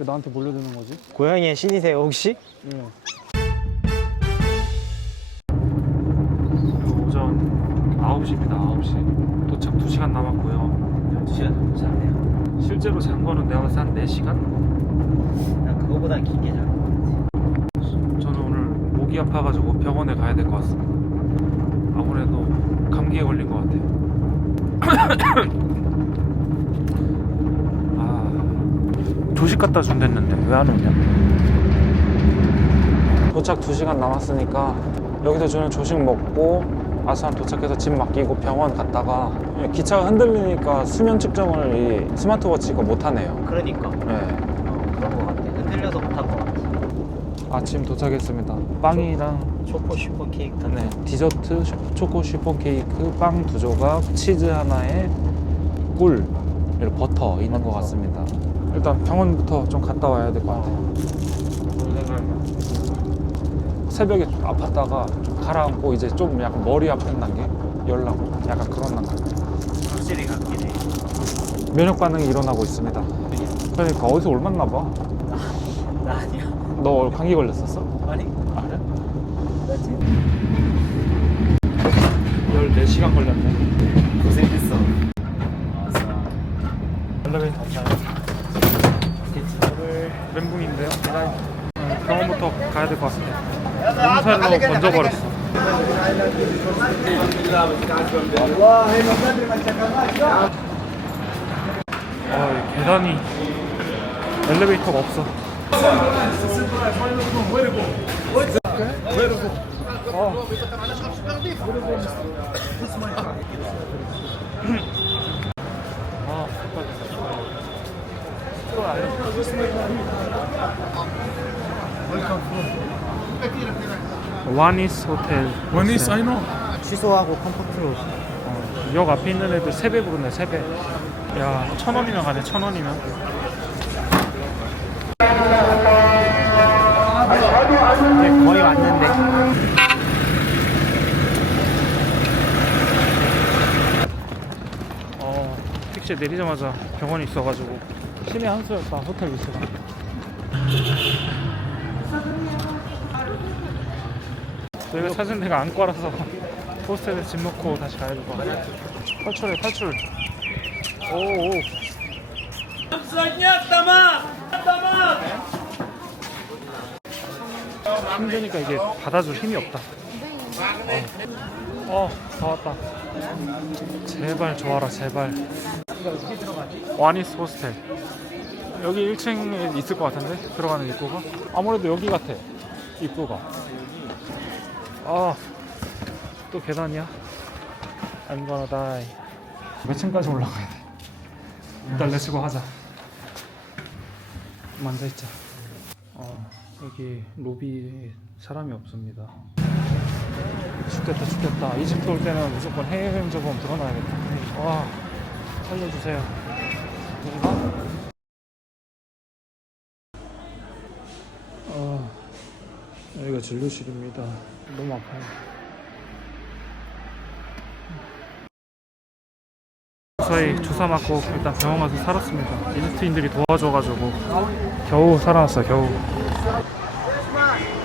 왜 나한테 몰려드는 거지? 고양이의 신이세요 혹시? 예. 오전 9시입니다. 9시. 도착 2시간 남았고요. 2시간 정도 잤네요. 실제로 잔 거는 내가 봤을 때 한 4시간? 난 그거보다 길게 잔 것 같아. 저는 오늘 목이 아파가지고 병원에 가야 될 것 같습니다. 아무래도 감기에 걸린 것 같아요. 조식 갖다 준댔는데 왜 안 오냐? 도착 2시간 남았으니까 여기서 주는 조식 먹고 아산 도착해서 짐 맡기고 병원 갔다가 기차가 흔들리니까 수면 측정을 이 스마트워치가 못하네요. 그러니까 네. 그런 것 같아. 흔들려서 못한 것 같아. 아침 도착했습니다. 빵이랑 초코 슈퍼 케이크 네, 디저트 초코 슈퍼 케이크 빵 2조각 치즈 하나에 꿀 그리고 버터 있는 것 같습니다. 일단 병원부터 좀 갔다 와야 될 것 같아요. 새벽에 좀 아팠다가 좀 가라앉고 이제 좀 약간 머리 아픈 단계 열나고 약간 그런 단계. 확실히 감기네. 면역 반응이 일어나고 있습니다. 그러니까 어디서 옮았나 봐. 나 아니야. 너 감기 걸렸었어? 아니? 아, 그래? 나지? 14시간 걸렸네. 고생했어. 아싸. 엘리베이터 멘붕인데요? 병원부터 가야 될 것 같습니다. 몸살로 던져버렸어. 계단이 엘리베이터가 없어. 와니스 호텔. 원이스 I know. 취소하고 컴포트로. 역 앞에 있는 애들 3배 부르네. 3배. 야 1,000원이면 가네. 1,000원이면. 네, 거의 왔는데. 택시에 내리자마자 병원이 있어가지고 신의 한 수였다. 호텔 위치가. 저희가 찾은 데가 안과라서 호스텔에 짐 놓고 다시 가야 될 것 같아요. 탈출해 탈출. 오오. 힘드니까 이게 받아줄 힘이 없다. 다 왔다. 제발 좋아라 제발. 와니스 호스텔. 여기 1층에 있을 것 같은데 들어가는 입구가 아무래도 여기 같아. 입구가. 또 계단이야. I'm gonna die. 몇 층까지 올라가야 돼? 일단 렛츠고 하자. 앉아있자. 여기 로비에 사람이 없습니다. 춥겠다. 이집트 올 때는 무조건 해외여행 저금 들어놔야겠다. 와, 살려주세요. 뭔가? 여기가 진료실입니다. 너무 아파요. 저희 주사 맞고 일단 병원 가서 살았습니다. 이집트인들이 도와줘가지고 겨우 살아났어요. 겨우.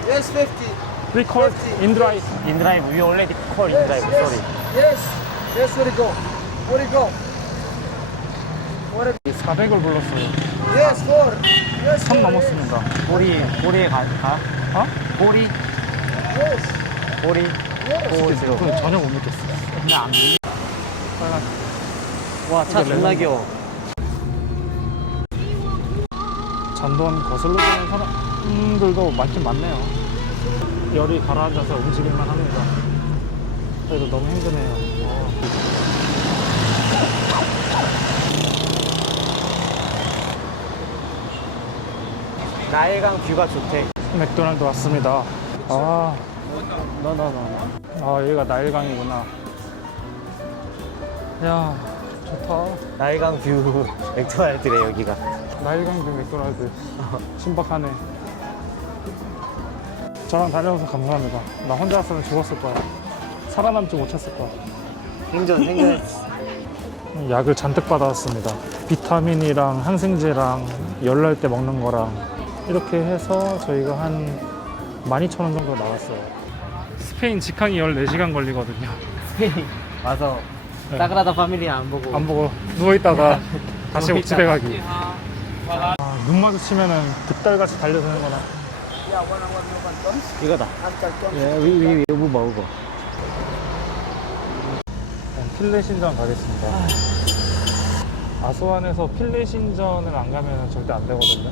Yes, 50. Record in drive. 인드라이브 we already call 인드라이브 sorry. Yes. Yes, where to go? Where to go? 400을 불렀어요. Yes, 4. Yes, 1000 넘었습니다. 보리에 가? 보리? Yes. 보리? 보리로. 그건 전혀 못 믿겠어. 그냥 안 빨간. 와, 차 존나 귀여워. 전돈 거슬러 주는 사람들도 많긴 많네요. 열이 가라앉아서 움직일만 합니다. 그래도 너무 힘드네요. 나일강 뷰가 좋대. 맥도날드 왔습니다. 여기가 나일강이구나. 야, 좋다. 나일강 뷰 맥도날드래 여기가. 나일강도 맥도날드. 신박하네. 저랑 다녀와서 감사합니다. 나 혼자 왔으면 죽었을 거야. 살아남지 못했을 거야. 생존했어. 약을 잔뜩 받아왔습니다. 비타민이랑 항생제랑 열날 때 먹는 거랑 이렇게 해서 저희가 한 12,000원 정도 나왔어요. 스페인 직항이 14시간 걸리거든요. 스페인 와서 네. 사그라다 파밀리아 안 보고 안 보고 누워있다가 다시 누워있다가. 집에 가기. 눈 마주치면은 득달같이 달려드는 거나. 이거다. 예, 위 우버 우버. 필레 신전 가겠습니다. 아스완에서 필레 신전을 안 가면 절대 안 되거든요.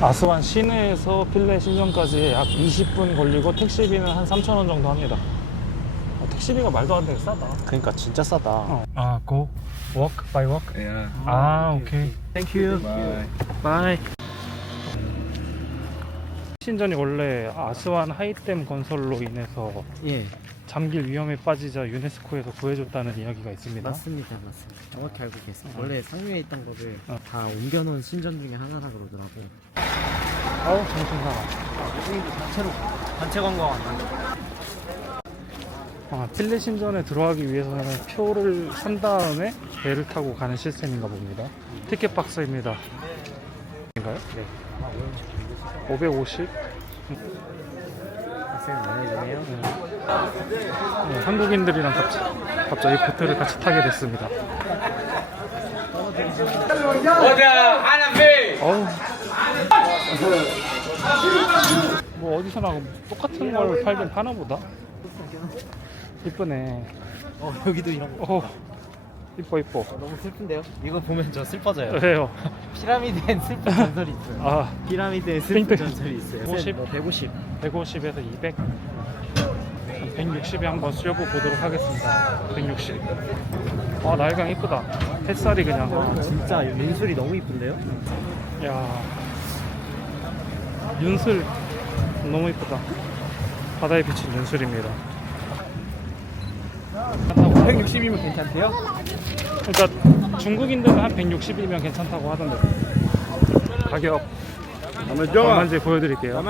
아스완 시내에서 필레 신전까지 약 20분 걸리고 택시비는 한 3,000원 정도 합니다. 택시비가 말도 안 되게 싸다. 그러니까 진짜 싸다. 아, go walk by walk. Yeah. 아, 오케이. Thank you. Bye. Bye. 신전이 원래 아스완 하이댐 건설로 인해서 예, 잠길 위험에 빠지자 유네스코에서 구해줬다는 이야기가 있습니다. 맞습니다. 정확히 알고 계세요. 원래 상류에 있던 거를 다 옮겨놓은 신전 중에 하나라 그러더라고. 아우, 정신사나. 단체 관광 왔나? 필레 신전에 들어가기 위해서는 표를 산 다음에 배를 타고 가는 시스템인가 봅니다. 티켓 박스입니다. 인가요? 네. 550. 학생 많이 주네요. 네, 한국인들이랑 갑자기 보트를 같이 타게 됐습니다. 어우. 뭐 어디서나 똑같은 걸 팔긴 파나 보다. 이쁘네. 여기도 이런 거. 오, 이뻐. 너무 슬픈데요? 이거 보면 저 슬퍼져요. 왜요? 피라미드엔 슬픈 전설이 있어요. 아, 피라미드엔 슬픈 핑크. 전설이 있어요. 50? 150. 150에서 200, 160에 한번 씌워보 보도록 하겠습니다. 160. 아, 날강 이쁘다. 햇살이 그냥. 진짜 윤술이 너무 이쁜데요? 야, 윤슬 너무 이쁘다. 바다에 비친 윤슬입니다. 160이면 괜찮대요? 그러니까 중국인들은 한 160이면 괜찮다고 하던데. 가격 얼마인지 보여드릴게요.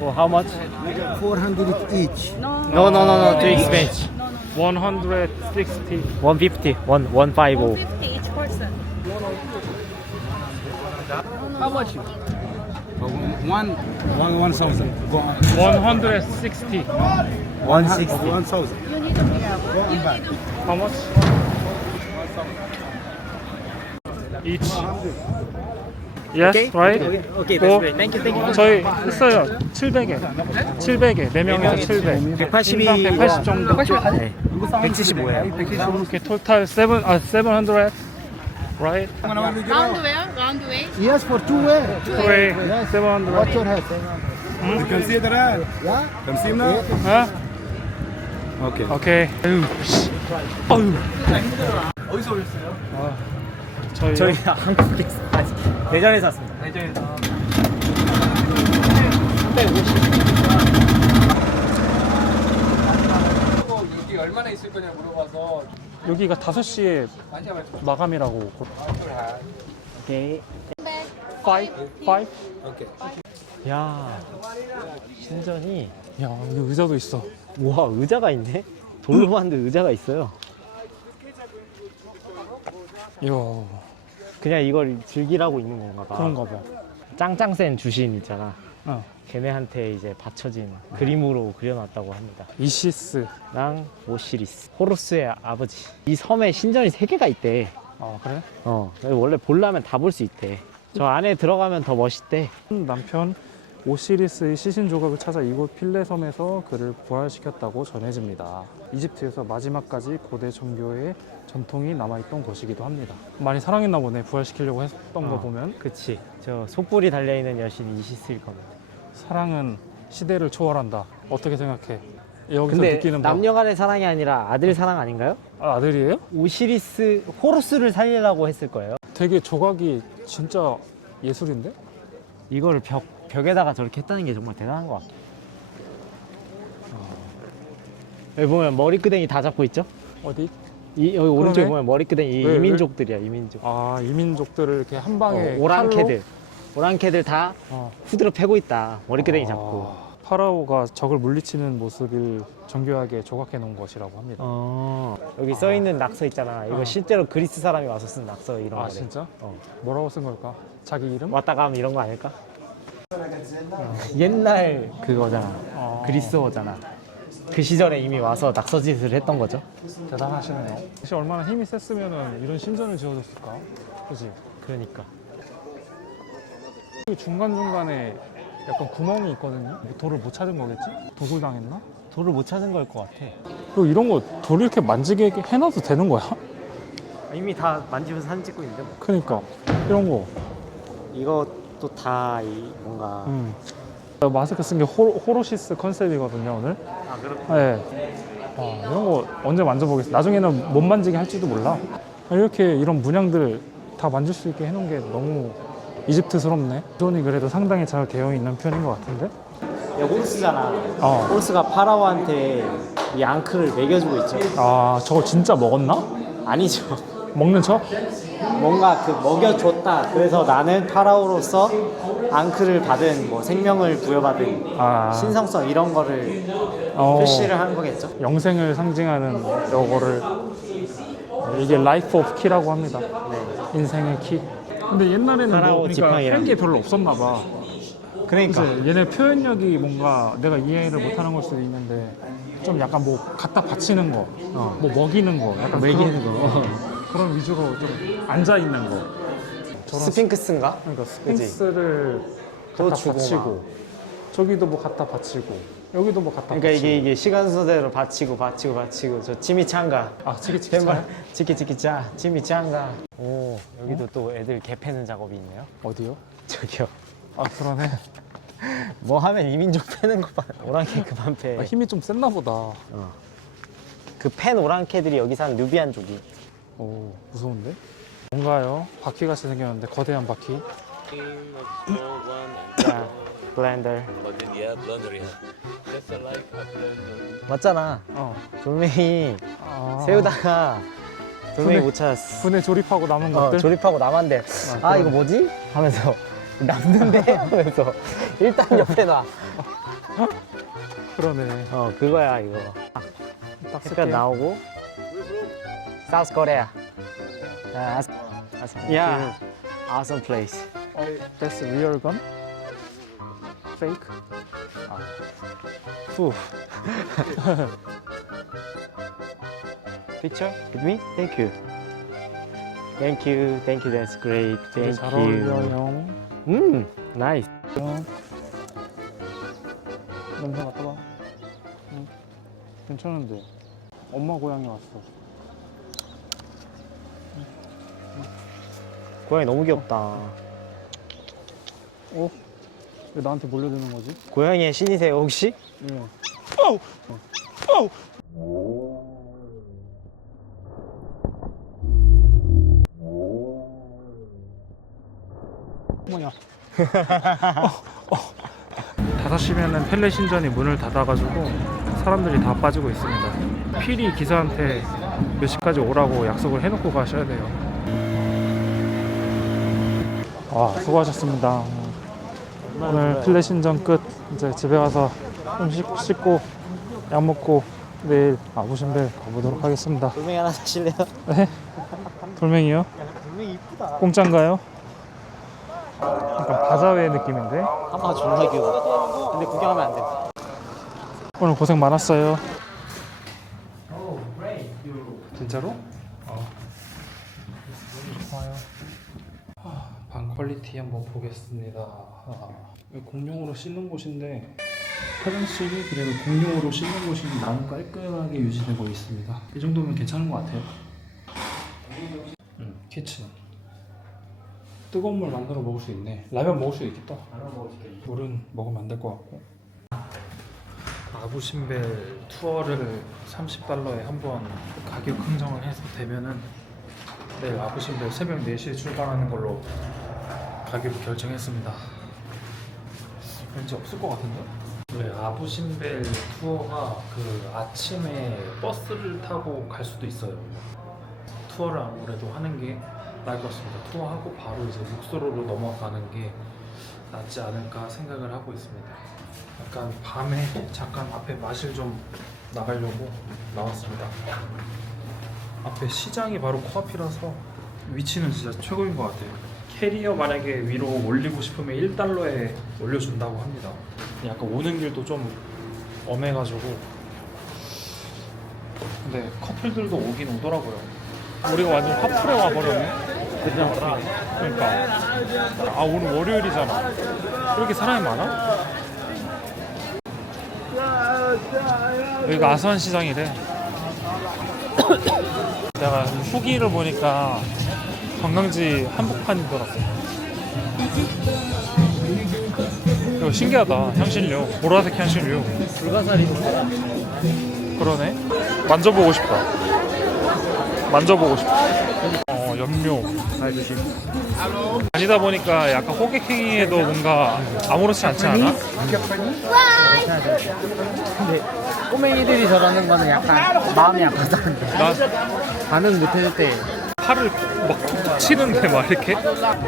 How much? 400 each. No, too expensive. 160. 150, 150. 50 each person. How much? 1,000. Go on. 160. 160. 1,000. You need to be careful. How much? Each. Yes, right? Okay, 뭐? that's great. Thank you. 저희 했어요. 700에. 700에. 4명에서 700. 182. 인당 180 정도. 네. 175예요. 이렇게 톨탈 700, right? Round where? Round way? Yes, for two way. Way, What's 700. your head? You can see the red. Yeah? Can see now? 어? Okay. 오케이. 아유, 씨. 아유. 어디서 오셨어요? 저희요? 저희 한국에서 아직 대전에서 왔습니다. 여기가 5시에 마감이라고. 오케이. 5? 야, 신전이 야, 여기 의자도 있어. 우와, 의자가 있네. 돌로 만든 의자가 있어요. 이야, 그냥 이걸 즐기라고 있는 건가 봐. 그런가 봐. 짱짱 센 주신 있잖아. 어. 걔네한테 이제 바쳐진 그림으로 그려놨다고 합니다. 이시스랑 오시리스, 호루스의 아버지. 이 섬에 신전이 3개가 있대. 아, 그래? 원래 보려면 다 볼 수 있대. 저 안에 들어가면 더 멋있대. 남편 오시리스의 시신 조각을 찾아 이곳 필레 섬에서 그를 부활시켰다고 전해집니다. 이집트에서 마지막까지 고대 종교의 전통이 남아있던 곳이기도 합니다. 많이 사랑했나 보네, 부활시키려고 했던 거 보면. 그치. 저 속불이 달려있는 여신이 이시스일 겁니다. 사랑은 시대를 초월한다. 어떻게 생각해? 여기서 근데 느끼는 바. 남녀 간의 사랑이 아니라 아들 사랑 아닌가요? 아, 아들이에요? 오시리스, 호루스를 살리려고 했을 거예요. 되게 조각이 진짜 예술인데? 이거를 벽에다가 저렇게 했다는 게 정말 대단한 것 같아요. 여기 보면 머리끄댕이 다 잡고 있죠? 어디? 여기 오른쪽에 그러네. 보면 머리끄댕이 왜? 이민족들이야, 이민족. 아, 이민족들을 이렇게 한 방에 오랑캐들. 오랑캐들 다 어. 후드로 패고 있다. 머리끄댕이 잡고. 파라오가 적을 물리치는 모습을 정교하게 조각해 놓은 것이라고 합니다. 여기 써있는 낙서 있잖아. 이거 실제로 그리스 사람이 와서 쓴 낙서 이런 아, 거래. 진짜? 어. 뭐라고 쓴 걸까? 자기 이름? 왔다 가면 이런 거 아닐까? 옛날 그거잖아. 그리스어잖아. 그 시절에 이미 와서 낙서짓을 했던 거죠. 대단하시네요. 혹시 얼마나 힘이 셌으면 이런 신전을 지어줬을까? 그지? 그러니까. 중간중간에 약간 구멍이 있거든요. 돌을 못 찾은 거겠지? 도굴 당했나? 돌을 못 찾은 걸 것 같아. 그리고 이런 거 돌 이렇게 만지게 해놔도 되는 거야? 이미 다 만지면서 사진 찍고 있는데 뭐. 그러니까 이런 거. 이것도 다 뭔가. 마스크 쓴 게 호로시스 컨셉이거든요 오늘. 아 그렇군. 네. 이런 거 언제 만져보겠어. 나중에는 못 만지게 할지도 몰라. 이렇게 이런 문양들 다 만질 수 있게 해놓은 게 너무 이집트스럽네. 존이 그래도 상당히 잘 되어 있는 편인 것 같은데. 얘 호르스잖아. 어. 호르스가 파라오한테 이 앙크를 먹여주고 있죠. 아 저거 진짜 먹었나? 아니죠. 먹는 척? 뭔가 그 먹여줬다. 그래서 나는 파라오로서 앙크를 받은 뭐 생명을 부여받은 신성성 이런 거를 표시를 한 거겠죠. 영생을 상징하는 요거를 이게 라이프 오브 키라고 합니다. 네. 인생의 키. 근데 옛날에는 파라오 뭐 그러니까 지팡이랑. 한 게 별로 없었나 봐. 그러니까 그치? 얘네 표현력이 뭔가 내가 이해를 못하는 걸 수도 있는데 좀 약간 뭐 갖다 바치는 거, 뭐 먹이는 거, 약간 먹이는 거. 그런 위주로 좀 앉아 있는 거. 저런 스핑크스인가? 그러니까 스핑크스를 또 갖다 주고 바치고 저기도 뭐 갖다 바치고 여기도 뭐 갖다 그러니까 바치고. 이게 시간 순서대로 바치고 저 치미창가. 치키치키 뱀발 치키치키짜 치미창가. 오 여기도 또 애들 개 패는 작업이 있네요. 어디요? 저기요. 그러네. 뭐 하면 이민족 패는 거 봐. 오랑캐 그만 패. 힘이 좀 셌나 보다. 그 팬 오랑캐들이 여기 사는 누비안족이. 오, 무서운데? 뭔가요? 바퀴같이 생겼는데 거대한 바퀴. 자, 블렌더. 맞잖아. 돌멩이 세우다가 돌멩이 못 찾았어. 분해 조립하고 남은 것들. 조립하고 남았는데 그럼. 이거 뭐지? 하면서 남는데 하면서 일단 옆에 놔. 그러네. 그거야 이거. 딱 색깔 쓸게. 나오고. 사우스 코리아. 야, awesome place. That's real gun? Fake? 후. Picture with me? Thank you. Thank you. Thank you. That's great. 되게 Thank 잘 you. 어울려요. Nice. 냄새 맡아봐. 괜찮은데. 엄마 고양이 왔어. 고양이 너무 귀엽다. 왜 나한테 몰려드는 거지? 고양이의 신이세요 혹시? 예. 어머냐. 5시면은 펠레 신전이 문을 닫아가지고 사람들이 다 빠지고 있습니다. 필히 기사한테 몇 시까지 오라고 약속을 해놓고 가셔야 돼요. 수고하셨습니다. 오늘 펠레 신전 끝. 이제 집에 가서 좀 씻고 약 먹고 내일 아부신벨 가보도록 하겠습니다. 돌멩이 하나 사실래요? 네? 돌멩이요? 돌멩이 이쁘다. 공짜인가요? 약간 바자회 느낌인데? 하마 존나 귀여워. 근데 구경하면 안 돼. 오늘 고생 많았어요. 진짜로? 좋아요. 방 퀄리티 한번 보겠습니다. 공용으로 씻는 곳인데 화장실이 그래도 공용으로 씻는 곳이 너무 깔끔하게 유지되고 있습니다. 이 정도면 괜찮은 것 같아요. 키친. 뜨거운 물 만들어 먹을 수 있네. 라면 먹을 수 있겠다. 물은 먹으면 안 될 것 같고. 아부신벨 투어를 $30에 한번 가격 흥정을 해서 되면은 내일 아부신벨 새벽 4시에 출발하는 걸로 가격을 결정했습니다. 왠지 없을 것 같은데? 네, 아부신벨 투어가 그 아침에 버스를 타고 갈 수도 있어요. 투어를 아무래도 하는 게 나을 것 같습니다. 투어하고 바로 이제 룩소로로 넘어가는 게 낫지 않을까 생각을 하고 있습니다. 약간 밤에 잠깐 앞에 마실 좀 나가려고 나왔습니다. 앞에 시장이 바로 코앞이라서 위치는 진짜 최고인 것 같아요. 캐리어 만약에 위로 올리고 싶으면 1달러에 올려준다고 합니다. 약간 오는 길도 좀 엄해가지고. 근데 커플들도 오긴 오더라고요. 우리가 완전 화풀에 와버렸네. 그러니까 아 오늘 월요일이잖아. 이렇게 사람이 많아? 여기가 아수안 시장이래. 내가 후기를 보니까 관광지 한복판이더라고. 이거 신기하다. 향신료 보라색 향신료. 불가사리. 그러네. 만져보고 싶다. 만져보고 싶다. 염료. 아니다 보니까 약간 호객행위에도 뭔가 아무렇지 않지 않아? 근데 꼬맹이들이 저러는 거는 약간 마음이 아프다는데. 나 반응 못 해줄 때 팔을 막 툭툭 치는데 막 이렇게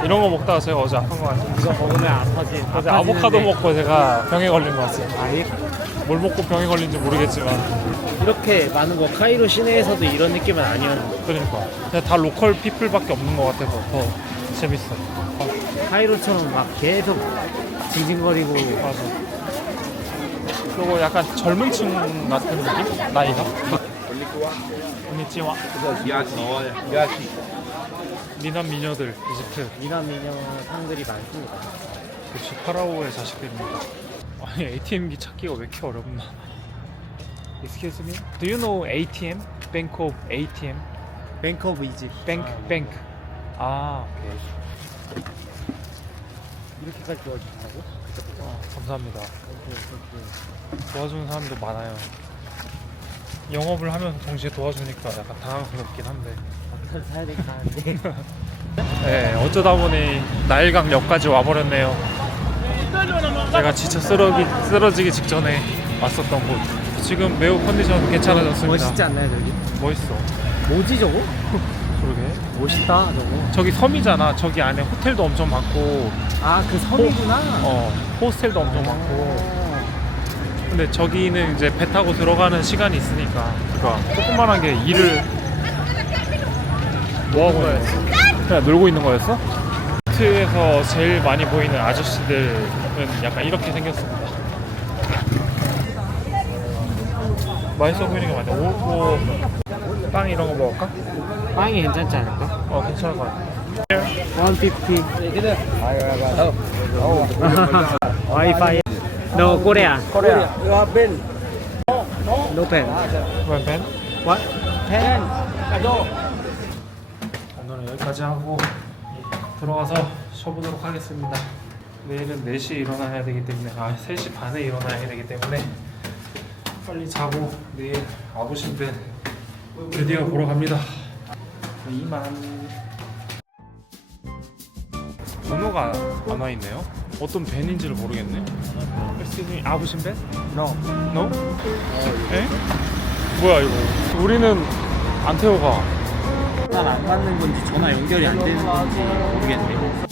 이런 거 먹다가 제가 어제 아픈 거 같아요. 이거 먹으면 아파지. 어제 아보카도 먹고 제가 병에 걸린 거 같아요. 아예 뭘 먹고 병에 걸린지 모르겠지만 이렇게 많은 거 카이로 시내에서도 이런 느낌은 아니었는데. 그러니까 그냥 다 로컬 피플밖에 없는 것 같아서 더 재밌어. 카이로처럼 막 계속 징징거리고. 맞아. 그리고 약간 젊은 층 같은 느낌? 나이가? konnichiwa. 미남 미녀들 이집트. 미남 미녀 상들이 많습니다. 역시 파라오의 자식들입니다. 아니 ATM기 찾기가 왜 이렇게 어렵나? Excuse me. Do you know ATM? Bank of ATM? 뱅크 오브 이집. Bank. 아, 오케이. 이렇게까지 도와주신다고? 감사합니다. 도와주는 사람도 많아요. 영업을 하면서 동시에 도와주니까 약간 당황스럽긴 한데. 막상 사야 되긴 하는데. 네, 어쩌다 보니 나일강역까지 와버렸네요. 제가 지쳐 쓰러지기 직전에 왔었던 곳. 지금 매우 컨디션 괜찮아졌습니다. 멋있지 않나요 저기? 멋있어. 뭐지 저거? 그러게. 멋있다 저거. 저기 섬이잖아. 저기 안에 호텔도 엄청 많고, 아 그 섬이구나. 호스텔도 엄청 많고. 근데 저기는 이제 배 타고 들어가는 시간이 있으니까. 그러니까 조그만한 게 일을 뭐 하고 있는 거야? 그냥 놀고 있는 거였어? 마트에서 제일 많이 보이는 아저씨들은 약간 이렇게 생겼습니다. 맛있어 보이는 게 많네. 오, 빵 이런 거 먹을까? 빵이 괜찮지 않을까? 괜찮을 것 같아. 150. 와이파이. No Korea. No pen. 왜 벤? What? Pen. 오늘은 여기까지 하고 들어가서 쉬어보도록 하겠습니다. 내일은 4시에 일어나야 되기 때문에 3시 반에 일어나야 되기 때문에 빨리 자고 내일 아부신벤 드디어 보러 갑니다. 이만 번호가 안 와있네요. 어떤 벤인지를 모르겠네. Excuse me, 아부신벤? No. No? 에? 뭐야 이거. 우리는 안 태워가. 난 안 받는 건지 전화 연결이 안 되는 건지 모르겠네.